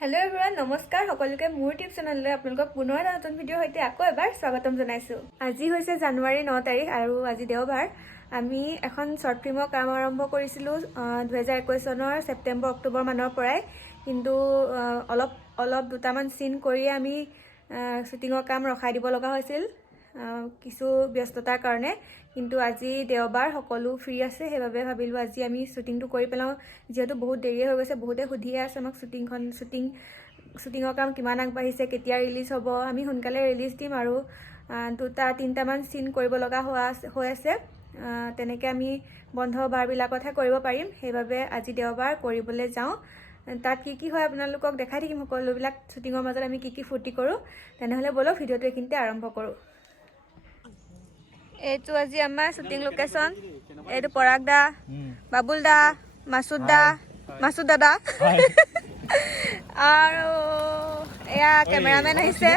Hello everyone नमस्कार सकलोके मोर tips चेनेलলৈ আপোনালোকক পুনৰ এটা নতুন ভিডিঅ' সৈতে আকৌ এবাৰ স্বাগতম জনাইছো। আজি হৈছে জানুৱাৰী 9 তাৰিখ আৰু আজি দেওবাৰ। আমি এখন শৰ্ট ফিল্মৰ কাম আৰম্ভ কৰিছিলো 2021 চনৰ সেপ্টেম্বৰ অক্টোবৰ মানৰ পৰাই, কিন্তু অলপ দুটামান সিন কৰি আমি শুটিংৰ কাম ৰখাই দিব লগা হৈছিল কিছু ব্যস্ততাৰ কাৰণে। কিন্তু আজি দেওবাৰ সকলো ফ্ৰী আছে, সেইবাবে ভাবিলো আজি আমি শুটিংটো কৰি পেলাও, যেহেতু বহুত দেৰি হৈ গৈছে। বহুতে সুধিয়ে আছে আমাক শুটিংৰ কাম কিমান আগবাঢ়িছে, কেতিয়া ৰিলিজ হ'ব। আমি সোনকালে ৰিলিজ দিম আৰু তিনিটামান সিন কৰিব লগা হৈ আছে। তেনেকৈ আমি বন্ধ বাৰবিলাকতহে কৰিব পাৰিম, সেইবাবে আজি দেওবাৰ কৰিবলৈ যাওঁ। তাত কি হয় আপোনালোকক দেখাই থাকিম, সকলোবিলাক শুটিংৰ মাজত আমি কি ফূৰ্তি কৰোঁ। তেনেহ'লে বলক ভিডিঅ'টো এইখিনিতে আৰম্ভ কৰোঁ। এইটো আজি আমাৰ শুটিং লোকেশ্যন। এইটো পৰাগ দা, বাবুল দা, মাছুদ দাদা আৰু এয়া কেমেৰামেন আহিছে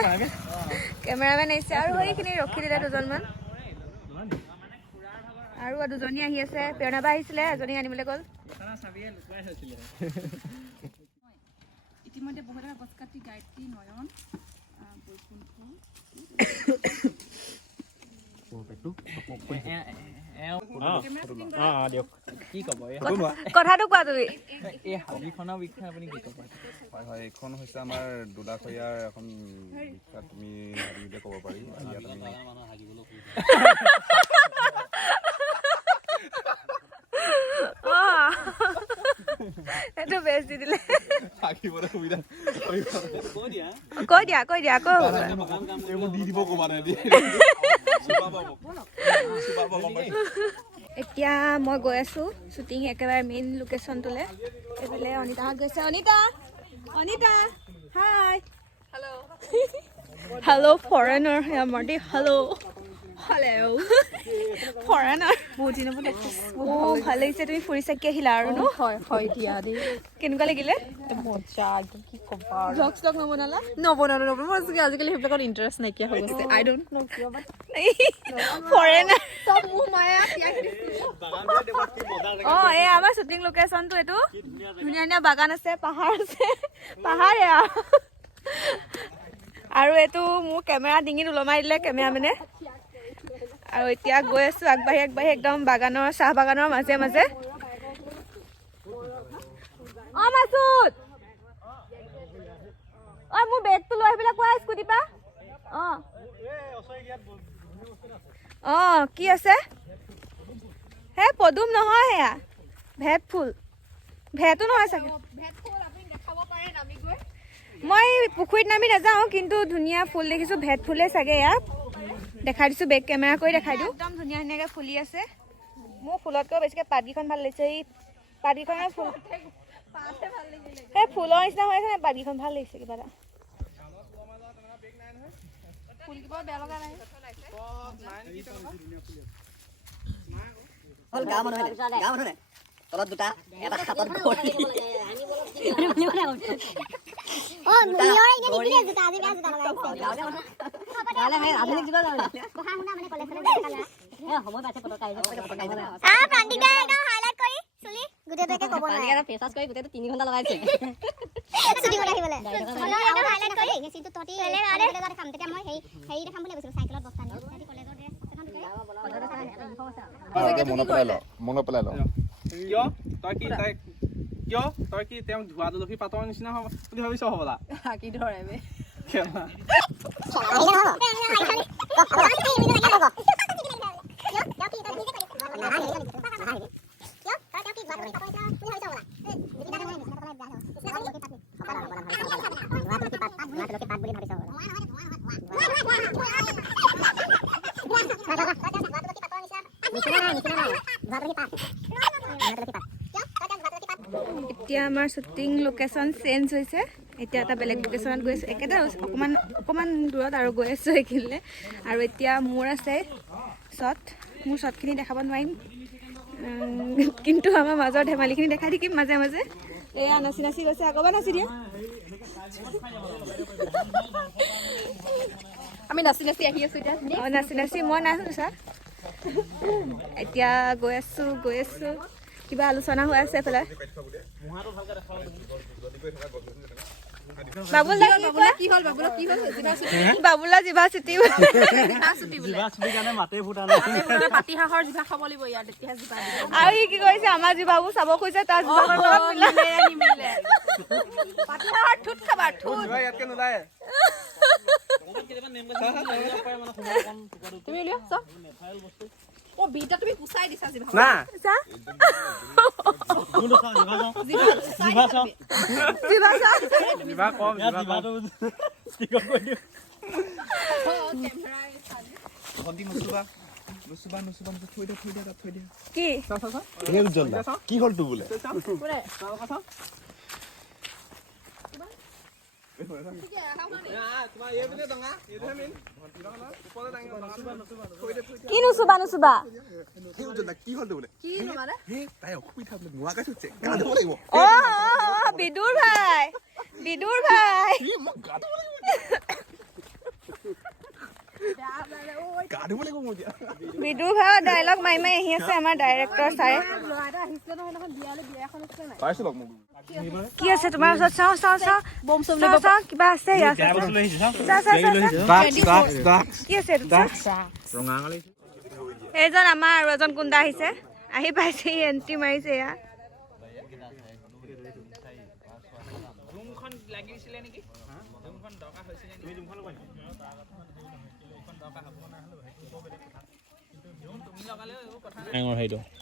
আৰু সেইখিনি ৰখি দিলে দুজনমান, আৰু দুজনী আহি আছে। প্ৰেৰণা বা আহিছিলে, এজনী আনিবলৈ গ'ল। ইতিমধ্যে বহুতে গছ কাটি গায়ত্ৰী নয়ন কথাটো কোৱা তুমি। এই হাবিখনৰ বিষয়ে আপুনি কি ক'ব? হয় হয়, এইখন হৈছে আমাৰ দোলাখৰীয়াৰ এখন বিখ্যাত, তুমি হাবি বুলিয়ে ক'ব পাৰি। ইয়াত আমি এইটো বেছ দি দিলে। থাকিবলৈ সুবিধা কৈ দিয়া আকৌ এইবোৰ দি দিব ক'বা। এতিয়া মই গৈ আছো শ্বুটিং একেবাৰে মেইন লোকেশ্যনটোলৈ। এইফালে অনিতাহঁত গৈছে। অনিতা হাই। হেল্ল' ফৰেনাৰ আমাৰ দেই। হেল্ল' ফৰেনাৰ বহুত দিনৰ মূৰত ভাল লাগিছে। তুমি ফুৰি চাকি আহিলা আৰু ন? হয় দিয়া দেই, কেনেকুৱা লাগিলে? মজা একদম, কি ক'বা। ব্লগ নবনালা? নবনালো মই আজিকালি সেইবিলাকত ইণ্টাৰেষ্ট নাইকিয়া হৈ গৈছে। আই ডোন্ট নো কিয় বাট ফৰেনাৰ চব মোৰ মায়া। এই আমাৰ শ্বুটিং লোকেশ্যনটো এইটো। ধুনীয়া বাগান আছে, পাহাৰ আছে, পাহাৰে আৰু এইটো মোৰ কেমেৰা ডিঙিত ওলমাই দিলে কেমেৰামেনে। আৰু এতিয়া গৈ আছো আগবাঢ়ি একদম চাহ বাগানৰ মাজে মাজে। মাছুদ মোৰ বেগটো লৈ আহিবলৈ কোৱা স্কুটিৰ পৰা। কি আছে? হে পদুম নহয়, সেয়া ভেট ফুল। ভেটো নহয় চাগে। মই পুখুৰীত নামি নাযাওঁ, কিন্তু ধুনীয়া ফুল দেখিছোঁ। ভেট ফুলে চাগে ইয়াত। দেখাই দিছোঁ, বেক কেমেৰা কৰি দেখাই দিওঁ। একদম ধুনীয়াকৈ ফুলি আছে। মোৰ ফুলতকৈ বেছিকৈ পাতকেইখন ভাল লাগিছে। এই পাতকেইখনৰ ফুল সেই ফুলৰ নিচিনা হৈ আছে নে? পাতকেইখন ভাল লাগিছে কিবা এটা। ফুলকেইটা বেয়া লগা নাই। তলত দুটা, এটা হাতত মনত পেলাই লওঁ। কিয় তই কি তেওঁক ধোৱা তুলসী পাতৰ নিচিনা হ'ব বুলি ভাবিছ? হ'বলা কি ধৰে এতিয়া আমাৰ শ্বুটিং লোকেশ্যন চেঞ্জ হৈছে। এতিয়া এটা বেলেগ লোকেশ্যনত গৈ আছোঁ। একেটা অকণমান দূৰত আৰু গৈ আছোঁ এইখিনিলৈ। আৰু এতিয়া মোৰ আছে মোৰ শ্বটখিনি দেখাব নোৱাৰিম, কিন্তু আমাৰ মাজৰ ধেমালিখিনি দেখাই থাকিম মাজে মাজে। এয়া নাচি গৈছে, আকৌবাৰ নাচি দিয়া। আমি নাচি আহি আছো এতিয়া। নাচি মই নাচো ছাৰ। এতিয়া গৈ আছোঁ কিবা আলোচনা হৈ আছে এফালে। বাবুলা কি কয় কি হ'ল বাবুলা কি হ'ল জিভা চুটি বাবুলা জিভা চুটি জিভা চুটি বোলে কাৰণে মাতে ফুটা নাই পাতি হাঁহৰ জিভা খাব লাগিব ইয়াত তেতিয়াহে জিভা দিব আৰু সি কি কৰিছে আমাৰ জিভাবোৰ চাব খুজিছে তাৰ জিভাৰ লগত মিলাই নিমিলে পাতি হাঁহৰ ঠুট খাবা ঠুট ইয়াতকে নোলায় তুমি উলিয়া চা ও বিটা তুমি পুছাই দিছা জিভা না চা জিভা চা জিভা চা জিভা কম জিভাটো কি কম কৈ দিও ভণ্টি নুচুবা থৈ দে কি কি হ'ল তো বোলে কি নুচুবা নুচুবা কি হ'ল তো বোলে কি মানে তাই অসুবিধা বোলে নোৱাকাই থৈছে গা ধুব লাগিব অ বিদুৰ ভাই গা ধুব লাগিব মোৰ এতিয়া বিদুৰ ভাই ডাইলগ মাৰি মাৰি আহি আছে আমাৰ ডাইৰেক্টৰ ছাৰে পাইছো লগ মোক কি আছে তোমাৰ ওচৰত চাওঁ বম চম চাওঁ কিবা আছে ইয়াত কি আছে এইজন আমাৰ আৰু এজন গুণ্ডা আহিছে আহি পাইছে এণ্ট্ৰি মাৰিছে এয়া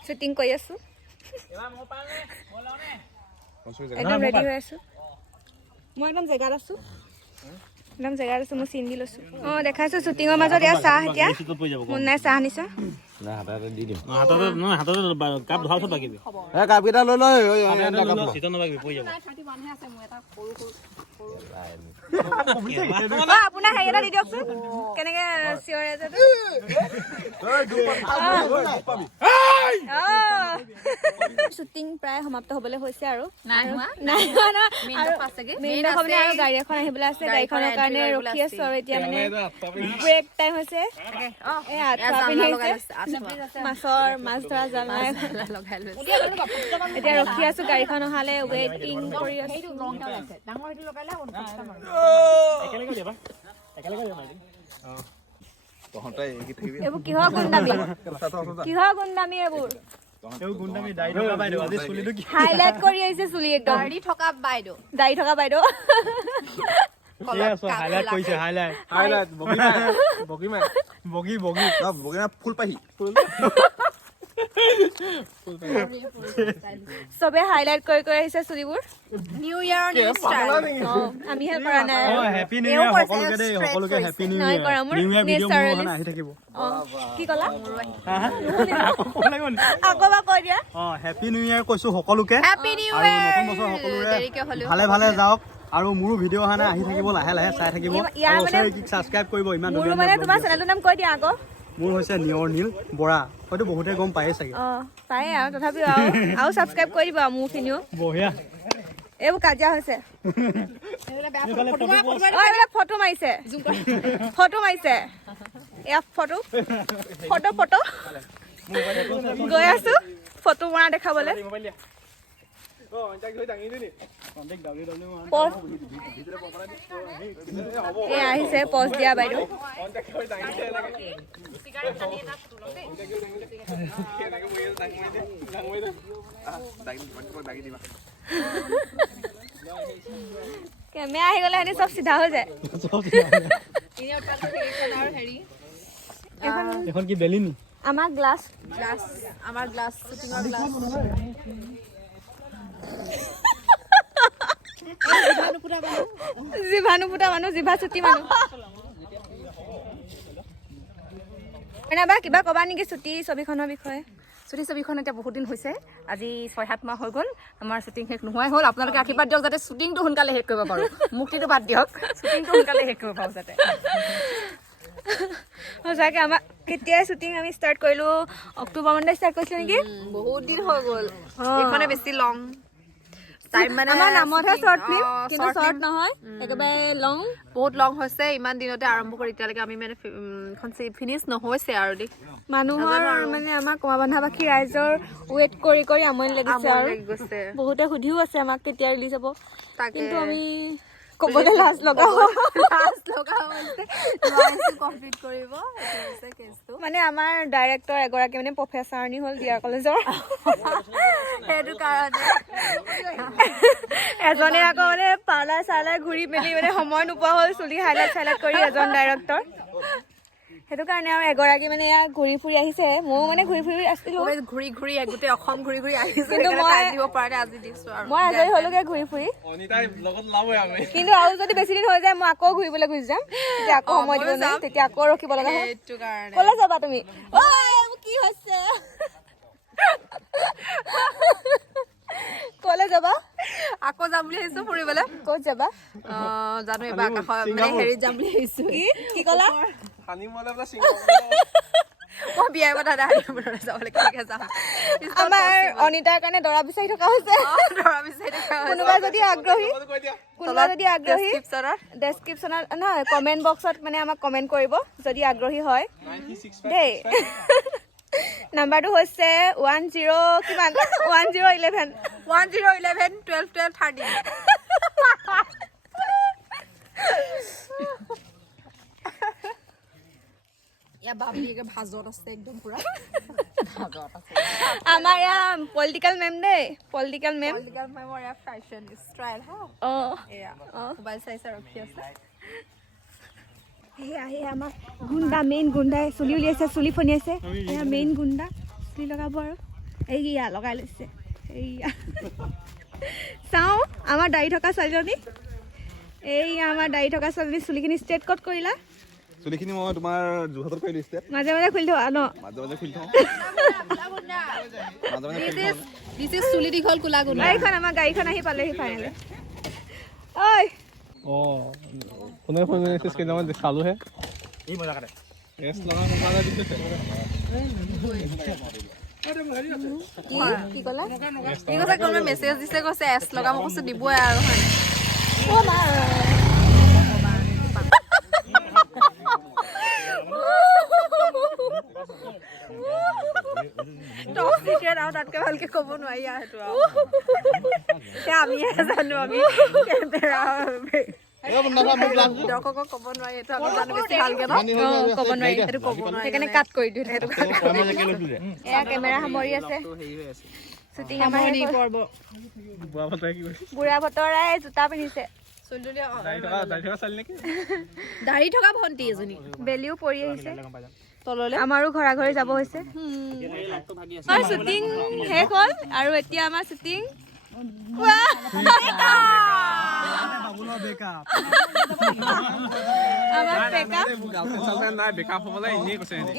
শ্বুটিং কৰি আছো একদম ৰেডি হৈ আছো মই একদম জেগাত আছো মই চিন দি লৈছো অ দেখাইছো শ্বুটিঙৰ মাজত এয়া চাহ এতিয়া মুন্নাই চাহ আনিছে কাপকেইটা লৈ লৈ আপোনাৰ হেৰি এটা দি দিয়কচোন কেনেকে চিঞৰে যে শ্বুটিং প্ৰায় সমাপ্ত হবলৈ হৈছে আৰু আৰু গাড়ী এখন আহিবলৈ আছে গাড়ীখনৰ কাৰণে ৰখি আছো আৰু এতিয়া মানে ব্ৰেক টাইম হৈছে মাছ ধৰা জাল এতিয়া ৰখি আছো গাড়ীখন অহালে ৱেইটিং কৰি আছো এইবোৰ কিহৰ গুণ্ডামি এইবোৰ হাইলাইট কৰি আহিছে চুলি একদম দাড়ি থকা বাইদেউ ফুল পাহি চবে হাইলাইট কৰি আহিছে চুলিবোৰ নিউ ইয়াৰ নিউ ষ্টাইল আমিহে কৰা নাই হেপী নিউ ইয়াৰ সকলোকে দেই সকলোকে হেপী নিউ নাই ইয়াৰ কৰা মোৰ নিউ ইয়াৰ ভিডিঅ' মোৰ কাৰণে আহি থাকিব কি ক'লা আকৌ আকৌ বা কৈ দিয়া হেপী নিউ ইয়াৰ কৈছো সকলোকে হেপী নিউ আৰু ইয়াৰ নতুন বছৰ সকলোৰে দেৰিকে হ'লেও ভালে ভালে যাওক আৰু মোৰো ভিডিঅ' অহা নাই আহি থাকিব লাহে লাহে চাই থাকিব ইয়াৰ আৰু মানে- ওচৰে সাবস্ক্ৰাইব কৰিব ইমান মোৰো ধুনীয়া মানে ধুনীয়া তোমাৰ vlog চেনেলটোৰ নাম কৈ দিয়া আকৌ মোৰ হৈছে নিয়ৰ নীল বৰা হয়তো বহুতে গম পায়ে চাগে পায়ে আৰু তথাপিও আৰু ছাবস্ক্ৰাইব কৰি দিব আৰু মোৰখিনিও বঢ়িয়া এইবোৰ কাজিয়া হৈছে এইবিলাক ফটো মাৰিছে এয়া ফটো গৈ আছো ফটো মৰা দেখাবলৈ এয়া আহিছে পষ্ট দিয়া বাইদেউ কেমেৰা আহি গ'লে সিহঁতি চব চিধা হৈ যায় এখন কি বেলিনি আমাৰ গ্লাছ আমাৰ গ্লাছ শ্বুটিঙৰ গ্লাছ জিভা নুফুটা মানুহ জিভা চুটি মানুহ বা কিবা ক'বা নেকি চুটি ছবিখনৰ বিষয়ে ছুটি ছবিখন এতিয়া বহুত দিন হৈছে আজি 6-7 মাহ হৈ গ'ল আমাৰ শ্বুটিং শেষ নোহোৱাই হ'ল আপোনালোকে আশীৰ্বাদ দিয়ক যাতে শ্বুটিংটো সোনকালে শেষ কৰিব পাৰোঁ মুক্তিটো বাদ দিয়ক শ্বুটিংটো সোনকালে শেষ কৰিব পাৰোঁ যাতে সঁচাকৈ আমাৰ কেতিয়াই শ্বুটিং আমি ষ্টাৰ্ট কৰিলোঁ অক্টোবৰ মানতে ষ্টাৰ্ট কৰিছিলোঁ নেকি বহুত দিন হৈ গ'ল এইখনে বেছি লং টাইম মানে আমাৰ নামতহে শ্বৰ্ট ফিল্ম কিন্তু শ্বৰ্ট নহয় একেবাৰে লং বহুত লং হৈছে ইমান দিনতে আৰম্ভ কৰি এতিয়ালৈকে আমি মানে এখন ফিনিছ নহৈছে আৰু দেই মানুহৰ মানে আমাৰ কমাবন্ধাবাসী ৰাইজৰ ৱেইট কৰি আমনি লাগিছে আৰু গৈছে বহুতে সুধিও আছে আমাক কেতিয়া ৰিলিজ হ'ব তাকে কিন্তু আমি ক'বলৈ লাজ লগা কমপ্লিট কৰিব এইটো হৈছে কেছটো মানে আমাৰ ডাইৰেক্টৰ এগৰাকী মানে প্ৰফেচাৰনি হ'ল ডিয়াৰ কলেজৰ সেইটো কাৰণে এজনে আকৌ মানে পাৰ্লাৰ চাৰ্লাৰ ঘূৰি মেলি মানে সময় নোপোৱা হ'ল চুলি হাইলাইট চাইলাইট কৰি এজন ডাইৰেক্টৰ সেইটো কাৰণে আৰু এগৰাকী মানে এয়া ঘূৰি ফুৰি আহিছে ময়ো মানে ঘূৰি ফুৰি আছিলো ঘূৰি গোটেই অসম ঘূৰি আহিছে কিন্তু মই দিব পাৰে আজি দিছো আৰু মই আজৰি হলোগে ঘূৰি ফুৰি কিন্তু আৰু যদি বেছি দিন হৈ যায় মই আকৌ ঘূৰিবলৈ গুচি যাম তেতিয়া আকৌ সময় দিব নোৱাৰিম তেতিয়া আকৌ ৰখিব লগা হয় সেইটো কাৰণে কলৈ যাবা তুমি কি হৈছে কলৈ যাবা আকৌ যাম বুলি আহিছো ফুৰিবলৈ ক'ত যাবা জানো এইবাৰ আকাশৰ মানে হেৰিত যাম বুলি আহিছো কি ক'লা মই বিয়াৰ কথা যাবলৈ কেনেকে যাম আমাৰ অনিতাৰ কাৰণে দৰা বিচাৰি থকা হৈছে কোনোবা যদি আগ্ৰহী ডেছক্ৰিপশ্যনত নহয় কমেণ্ট বক্সত মানে আমাক কমেণ্ট কৰিব যদি আগ্ৰহী হয় দেই নাম্বাৰটো হৈছে 1011 12 বাবলিকে ভাজত আছে একদম পুৰা আমাৰ ইয়াৰ পলিটিকেল মেম দেই পলিটিকেল মেম মেমৰ ফেশ্বন ষ্টাইল হা এয়া মোবাইল চাইছে ৰখি আছে সেয়া আমাৰ গুণ্ডা মেইন গুণ্ডাই চুলি উলিয়াইছে চুলি ফনিয়াইছে এয়া মেইন গুণ্ডা চুলি লগাব আৰু এইয়া লগাই লৈছে এইয়া চাওঁ আমাৰ দাড়ি থকা ছোৱালীজনী এইয়া আমাৰ দাড়ি থকা ছোৱালীজনী চুলিখিনি ষ্ট্ৰেট কট কৰিলা চুলিখিনি মই তোমাৰ যোৰহাটত কৰি দিছে মাজে মাজে খুলি থোৱা ন মাজে খুলি থওঁ দিছ ইজ চুলি দীঘল কোলা গুণ গাড়ীখন আমাৰ গাড়ীখন আহি পালেহি ফাইনেলি ঐ কোনে ফোন কৰিছে কেইটামান চালোহে এই মজা কাটে এছ লগা মোবাইল দিছে কি ক'লা কি কৈছে কোনোবাই মেছেজ দিছে কৈছে এছ লগাব কৈছে দিবই আৰু হয় আৰু তাতকে ভালকে ক'ব নোৱাৰি আৰু সেইটো আমিহে জানো আমি দৰ্শকক ক'ব নোৱাৰি এইটো আমি জানো বেছি ভালকে ক'ব নোৱাৰি সেইটো ক'ব নোৱাৰি সেইকাৰণে কাট কৰি দিওঁ সেইটো এয়া কেমেৰা সামৰি আছে শ্বুটিং আমাৰ বুঢ়া ভতৰাই জোতা পিন্ধিছে দাঢ়ি থকা ভণ্টি এজনী বেলিও পৰি আহিছে তললৈ আমাৰো ঘৰা ঘৰি যাব হৈছে আমাৰ শ্বুটিং শেষ হ'ল আৰু এতিয়া আমাৰ শ্বুটিং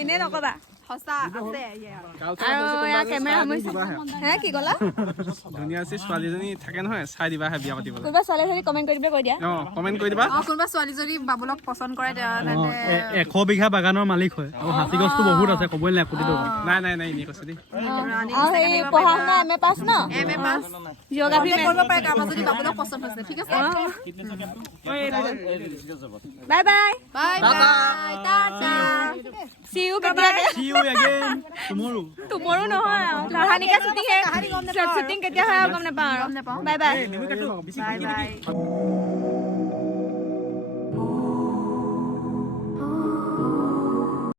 এনে নকবা সঁচা আছে আৰু এয়া কেমেৰা সামৰিছে হে কি ক'লা ধুনীয়া ছোৱালীজনী থাকে নহয় চাই দিবাহে বিয়া পাতিবলৈ কোনোবা ছোৱালী ছোৱালী কমেণ্ট কৰি দিবলৈ কৈ দিয়া কমেণ্ট কৰি দিবা কোনোবা ছোৱালী যদি বাবুলক পচন্দ কৰে 100 বিঘা বাগানৰ মালিক হয় আৰু হাতী গছটো বহুত আছে ক'বই নাই কোটি নাই এনেই কৈছে দেই আৰু এই পঢ়া শুনা M A pass no M A pass geography কৰিব পাৰে কাৰোবাৰ যদি বাবুলক পচন্দ হৈছে ঠিক আছে bye bye bye bye Tata See you কেতিয়াকে See you again tomorrow tomorrow নহয় কাহানিকা শ্বুটিং শ্বুটিং কেতিয়া হয় গম নাপাওঁ আৰু বাই বাই বাই বাই